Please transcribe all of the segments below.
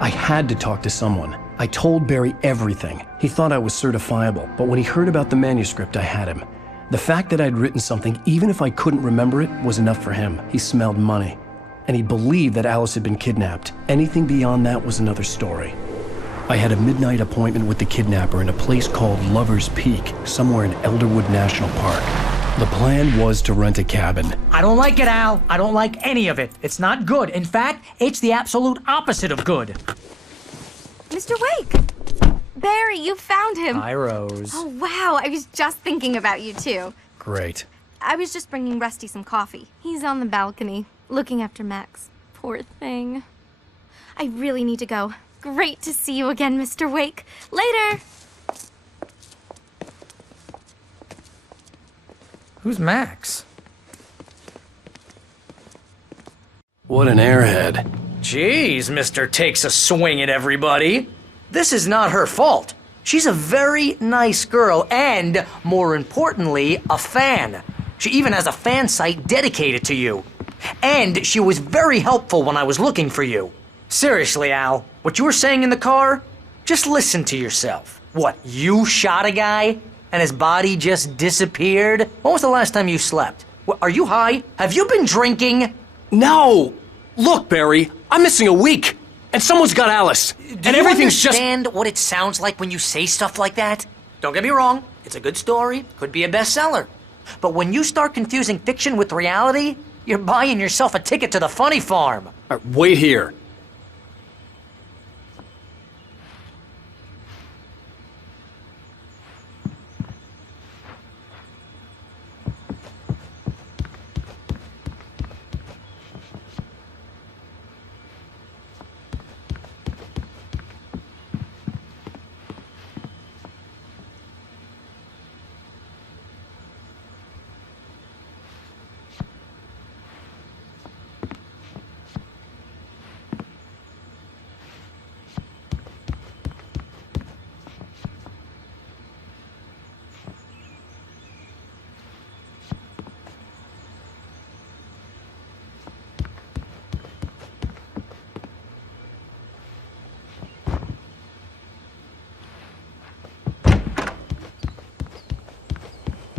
I had to talk to someone. I told Barry everything. He thought I was certifiable, but when he heard about the manuscript, I had him. The fact that I'd written something, even if I couldn't remember it, was enough for him. He smelled money. And he believed that Alice had been kidnapped. Anything beyond that was another story. I had a midnight appointment with the kidnapper in a place called Lover's Peak, somewhere in Elderwood National Park. The plan was to rent a cabin. I don't like it, Al. I don't like any of it. It's not good. In fact, it's the absolute opposite of good. Mr. Wake! Barry, you found him. Hi, Rose. Oh, wow. I was just thinking about you, too. Great. I was just bringing Rusty some coffee. He's on the balcony, looking after Max. Poor thing. I really need to go. Great to see you again, Mr. Wake. Later! Who's Max? What an airhead. Jeez, Mr. Takes a swing at everybody. This is not her fault. She's a very nice girl and, more importantly, a fan. She even has a fan site dedicated to you. And she was very helpful when I was looking for you. Seriously, Al, what you were saying in the car? Just listen to yourself. What, you shot a guy and his body just disappeared? When was the last time you slept? What, are you high? Have you been drinking? No! Look, Barry, I'm missing a week. And someone's got Alice. And everything's just... Do you understand what it sounds like when you say stuff like that? Don't get me wrong. It's a good story. Could be a bestseller. But when you start confusing fiction with reality, you're buying yourself a ticket to the funny farm. Wait here.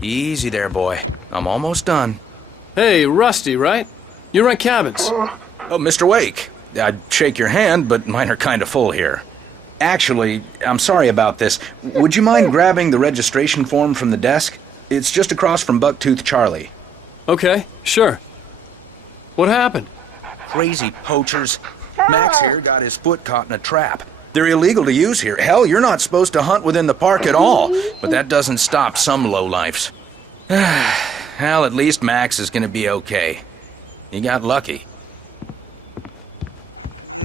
Easy there, boy. I'm almost done. Hey, Rusty, right? You rent cabins. Oh, Mr. Wake. I'd shake your hand, but mine are kind of full here. Actually, I'm sorry about this. Would you mind grabbing the registration form from the desk? It's just across from Bucktooth Charlie. Okay, sure. What happened? Crazy poachers. Max here got his foot caught in a trap. They're illegal to use here. Hell, you're not supposed to hunt within the park at all. But that doesn't stop some lowlifes. Well, at least Max is gonna be okay. He got lucky.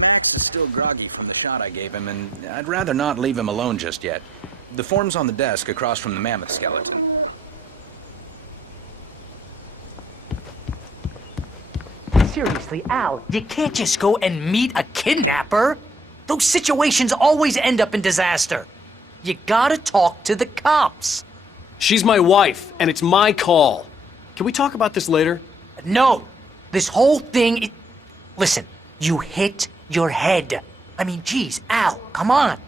Max is still groggy from the shot I gave him, and I'd rather not leave him alone just yet. The form's on the desk across from the mammoth skeleton. Seriously, Al, you can't just go and meet a kidnapper. Those situations always end up in disaster. You gotta talk to the cops. She's my wife, and it's my call. Can we talk about this later? No, this whole thing... Listen, you hit your head. I mean, geez, Al, come on.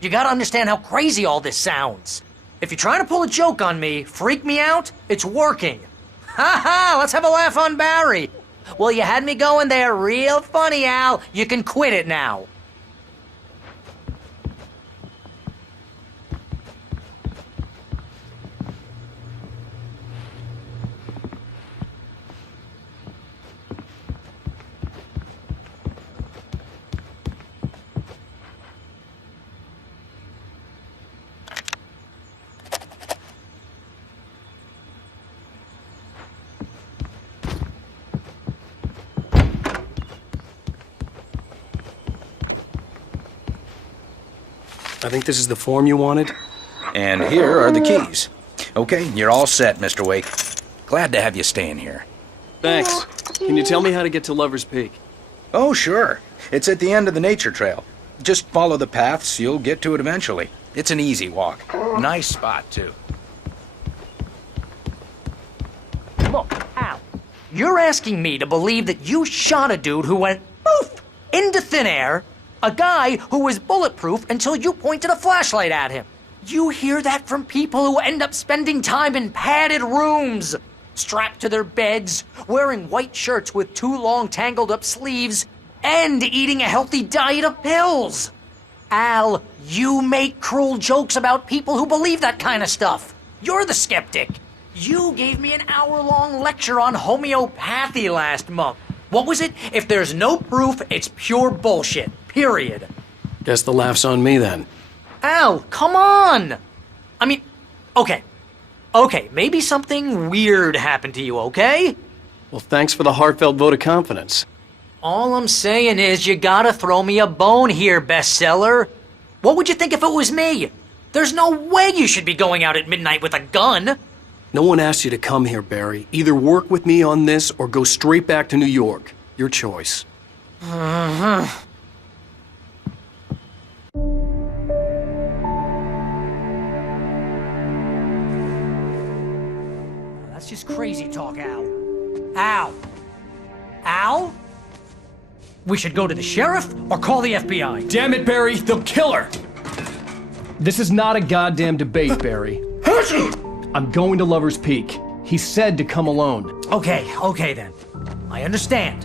You gotta understand how crazy all this sounds. If you're trying to pull a joke on me, freak me out, it's working. Ha ha, let's have a laugh on Barry. Well, you had me going there real funny, Al. You can quit it now. I think this is the form you wanted. And here are the keys. Okay, you're all set, Mr. Wake. Glad to have you staying here. Thanks. Can you tell me how to get to Lover's Peak? Oh, sure. It's at the end of the nature trail. Just follow the paths, you'll get to it eventually. It's an easy walk. Nice spot, too. Look, Al, you're asking me to believe that you shot a dude who went poof into thin air, A guy who was bulletproof until you pointed a flashlight at him. You hear that from people who end up spending time in padded rooms, strapped to their beds, wearing white shirts with too long tangled up sleeves, and eating a healthy diet of pills. Al, you make cruel jokes about people who believe that kind of stuff. You're the skeptic. You gave me an hour-long lecture on homeopathy last month. What was it? If there's no proof, it's pure bullshit. Period. Guess the laugh's on me then. Al, come on! I mean, okay. Okay, maybe something weird happened to you, okay? Well, thanks for the heartfelt vote of confidence. All I'm saying is you gotta throw me a bone here, bestseller. What would you think if it was me? There's no way you should be going out at midnight with a gun. No one asked you to come here, Barry. Either work with me on this or go straight back to New York. Your choice. That's just crazy talk, Al. Al? Al? We should go to the sheriff or call the FBI. Damn it, Barry, they'll kill her! This is not a goddamn debate, Barry. I'm going to Lover's Peak. He said to come alone. Okay then. I understand.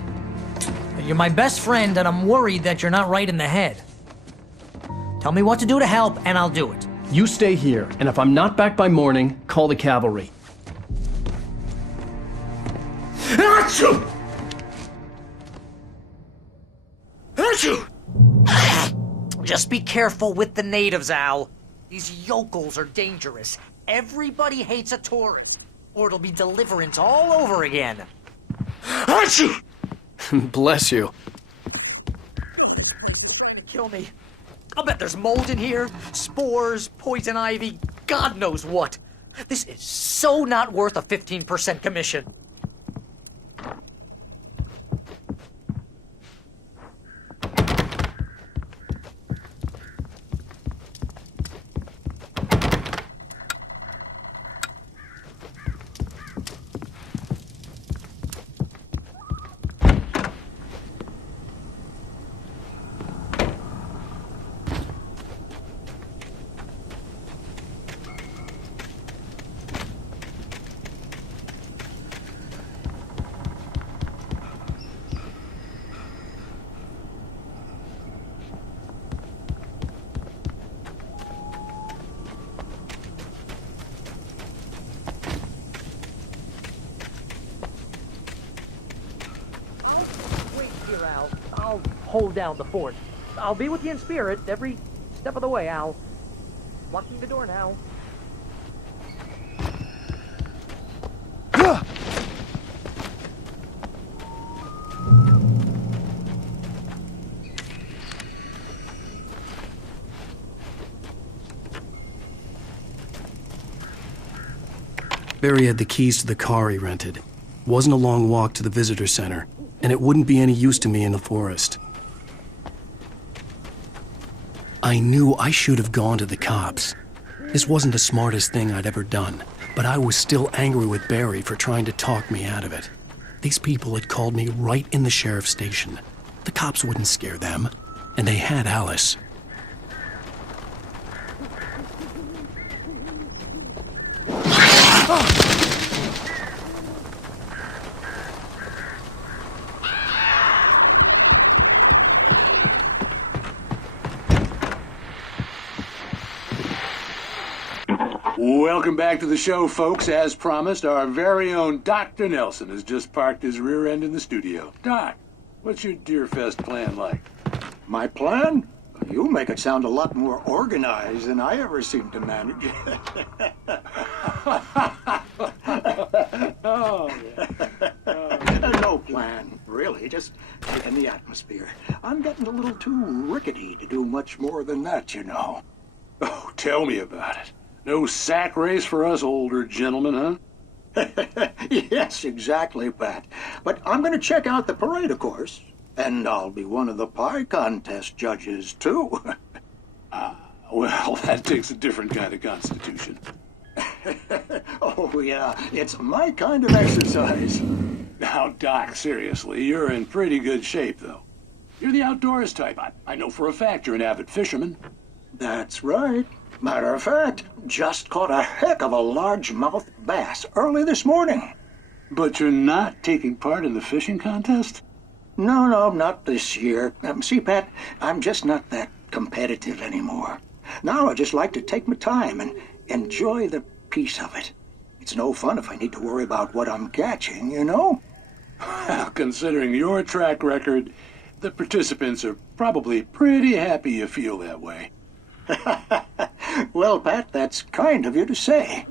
You're my best friend, and I'm worried that you're not right in the head. Tell me what to do to help, and I'll do it. You stay here, and if I'm not back by morning, call the cavalry. Achoo! Achoo! Just be careful with the natives, Al. These yokels are dangerous. Everybody hates a tourist, or it'll be Deliverance all over again. Achoo! Bless you. They're trying to kill me. I'll bet there's mold in here, spores, poison ivy, God knows what. This is so not worth a 15% commission. I'll hold down the fort. I'll be with you in spirit every step of the way, Al. Locking the door now. Barry had the keys to the car he rented. Wasn't a long walk to the visitor center, and it wouldn't be any use to me in the forest. I knew I should have gone to the cops. This wasn't the smartest thing I'd ever done, but I was still angry with Barry for trying to talk me out of it. These people had called me right in the sheriff's station. The cops wouldn't scare them, and they had Alice. Welcome back to the show, folks. As promised, our very own Dr. Nelson has just parked his rear end in the studio. Doc, what's your Deerfest plan like? My plan? You make it sound a lot more organized than I ever seem to manage. No plan, really, just in the atmosphere. I'm getting a little too rickety to do much more than that, you know. Oh, tell me about it. No sack race for us older gentlemen, huh? Yes, exactly, Pat. But I'm going to check out the parade, of course. And I'll be one of the pie contest judges, too. Well, that takes a different kind of constitution. Oh, yeah, it's my kind of exercise. Now, Doc, seriously, you're in pretty good shape, though. You're the outdoors type. I know for a fact you're an avid fisherman. That's right. Matter of fact, just caught a heck of a largemouth bass early this morning. But you're not taking part in the fishing contest? No, not this year. See, Pat, I'm just not that competitive anymore. Now I just like to take my time and enjoy the peace of it. It's no fun if I need to worry about what I'm catching, you know? Well, considering your track record, the participants are probably pretty happy you feel that way. Well, Pat, that's kind of you to say.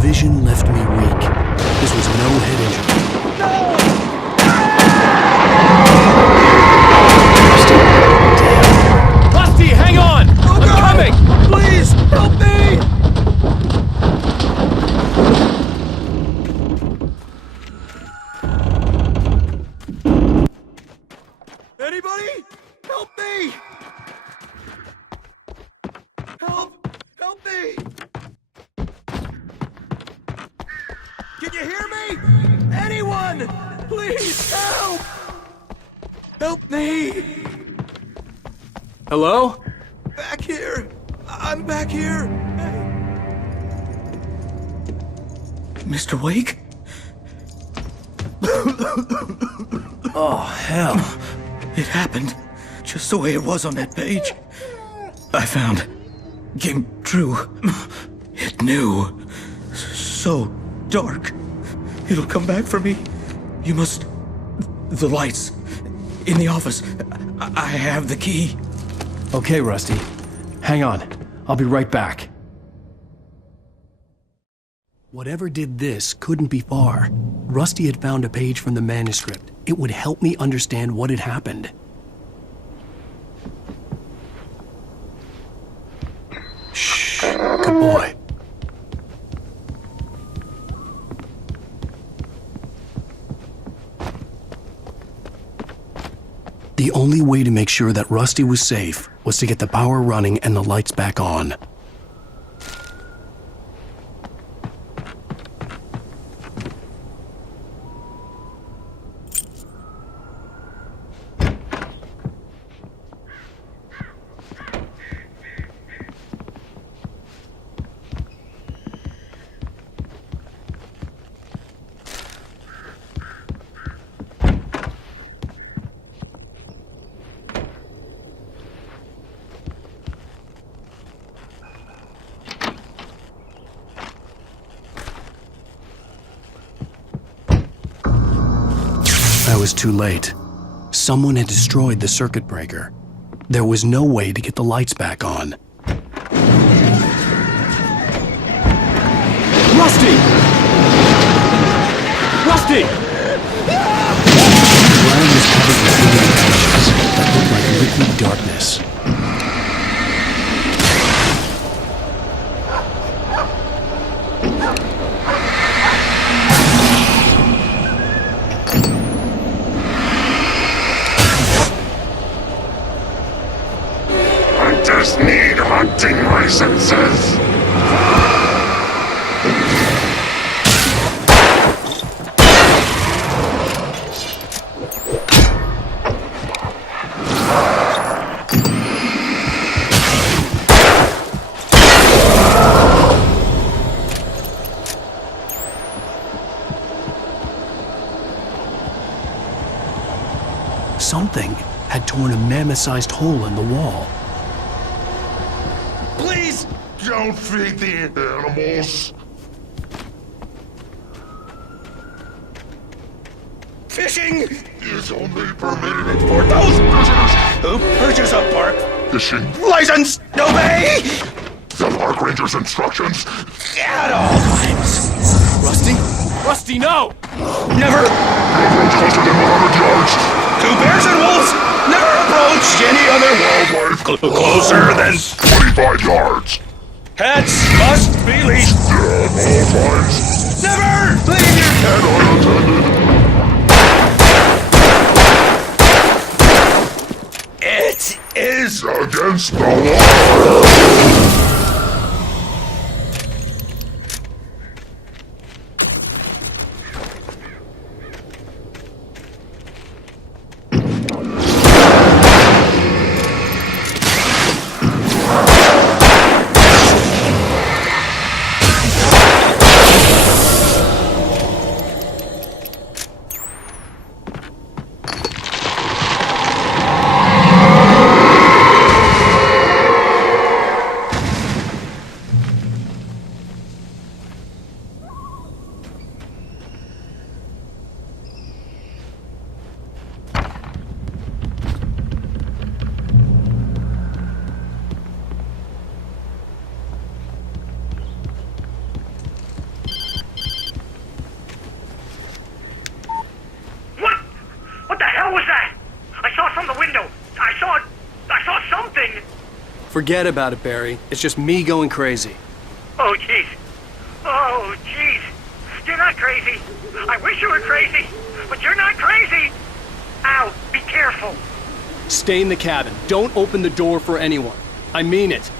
Vision left me weak. This was no head injury. Damn. Rusty, hang on! I'm coming! Please, help me! Anybody? Help me! Help me! Can you hear me? Anyone! Please help! Help me! Hello? Back here! I'm back here! Hey. Mr. Wake? Oh, hell. It happened just the way it was on that page. I found. Came true. It knew. So dark. It'll come back for me. You must... The lights. In the office. I have the key. Okay, Rusty. Hang on. I'll be right back. Whatever did this couldn't be far. Rusty had found a page from the manuscript. It would help me understand what had happened. Shh. Good boy. The only way to make sure that Rusty was safe was to get the power running and the lights back on. was too late. Someone had destroyed the circuit breaker. There was no way to get the lights back on. Rusty! Rusty! The ground was covered with living ashes that looked like liquid darkness. Hunters need hunting licenses. Something had torn a mammoth-sized hole in the wall. Please don't feed the animals. Fishing Is only permitted for those visitors who purchase a park fishing. license. Obey The park ranger's instructions. at all times. Rusty? Rusty, no! Never. Approach closer than 100 yards. To bears and wolves, never approach any other Wildlife closer than 25 yards. pets must be leashed. At all times. Never leave your And unattended. It is Against the law. What the hell was that? I saw it from the window. I saw something. Forget about it, Barry. It's just me going crazy. Oh, jeez. Oh, jeez. You're not crazy. I wish you were crazy, but you're not crazy. Ow, be careful. Stay in the cabin. Don't open the door for anyone. I mean it.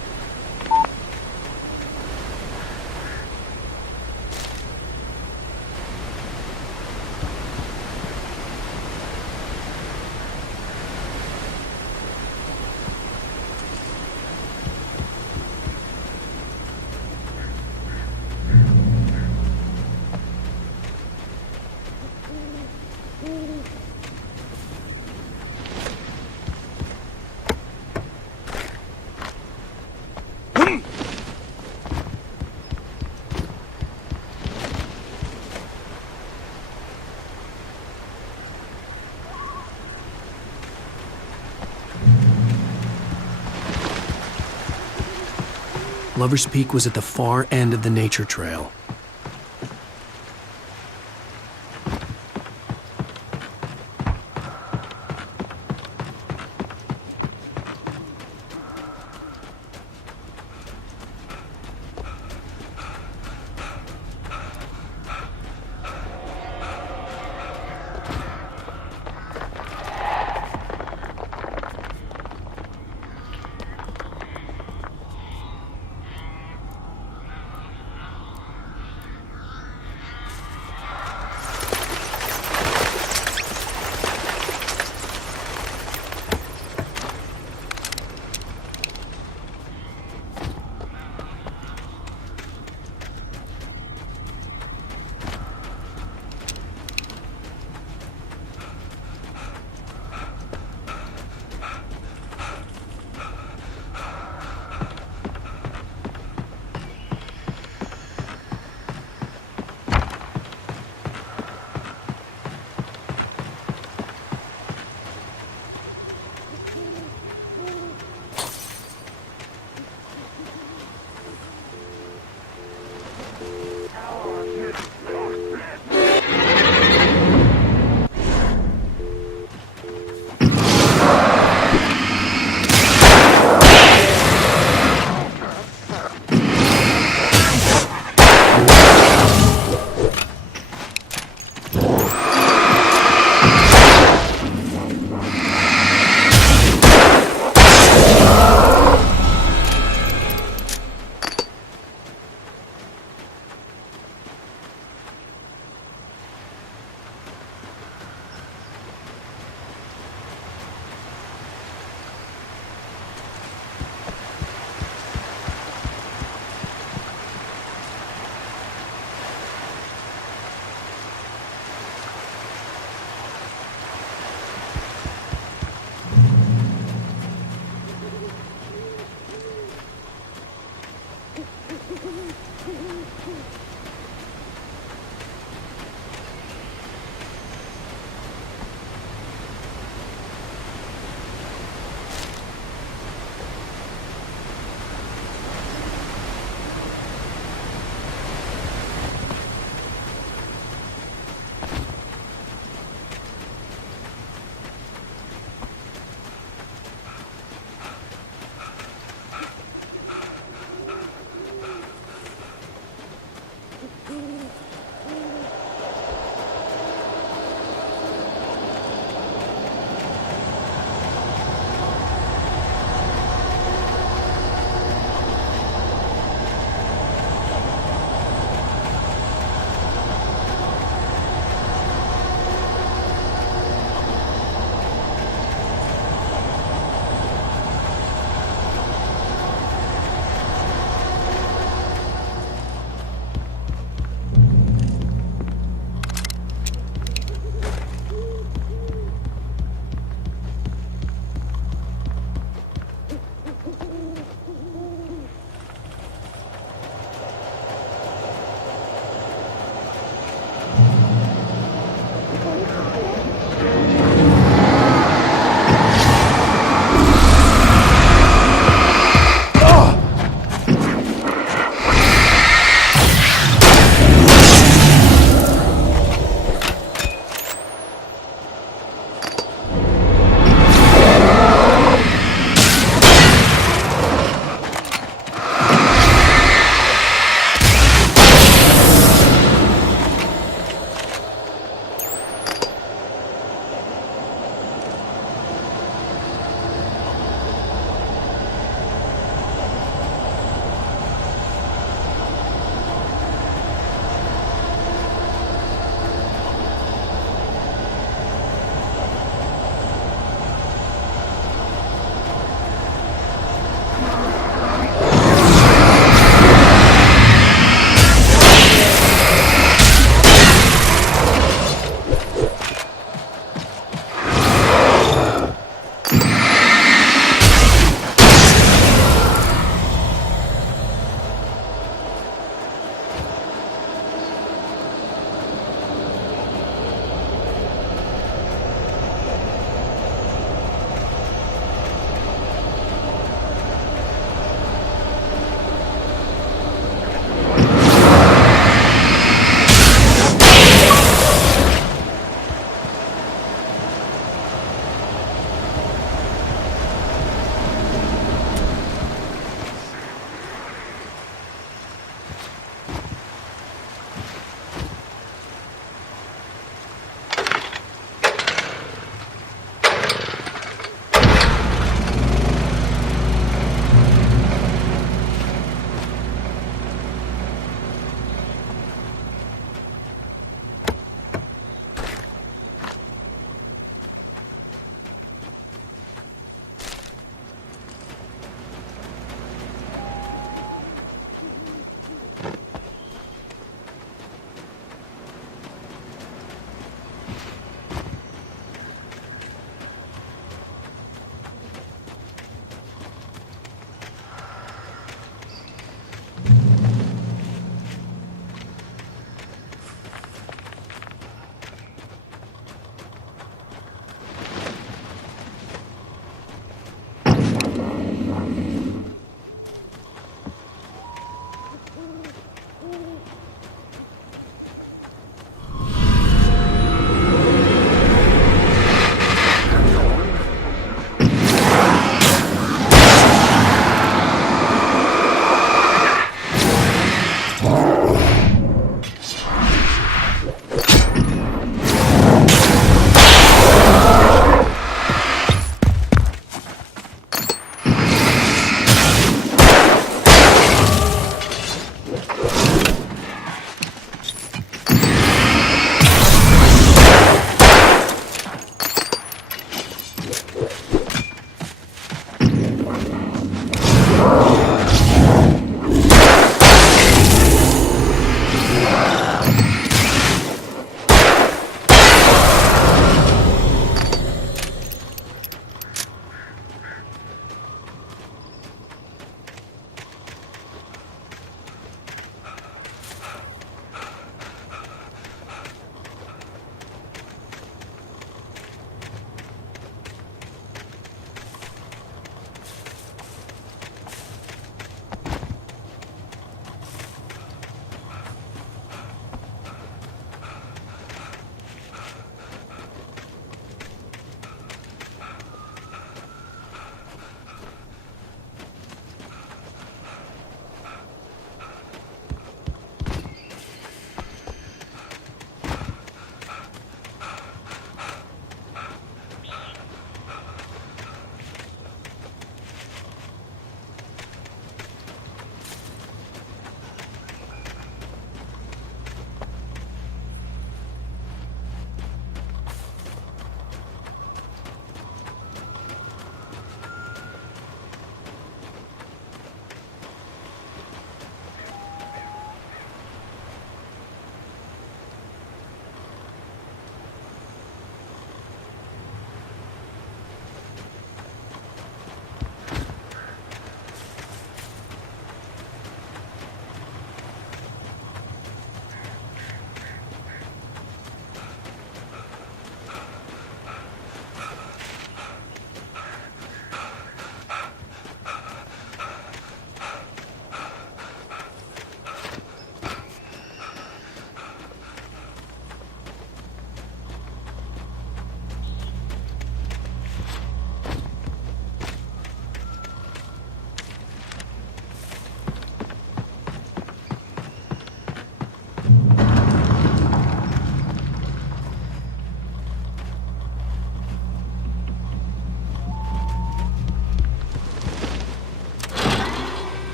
Lover's Peak was at the far end of the nature trail.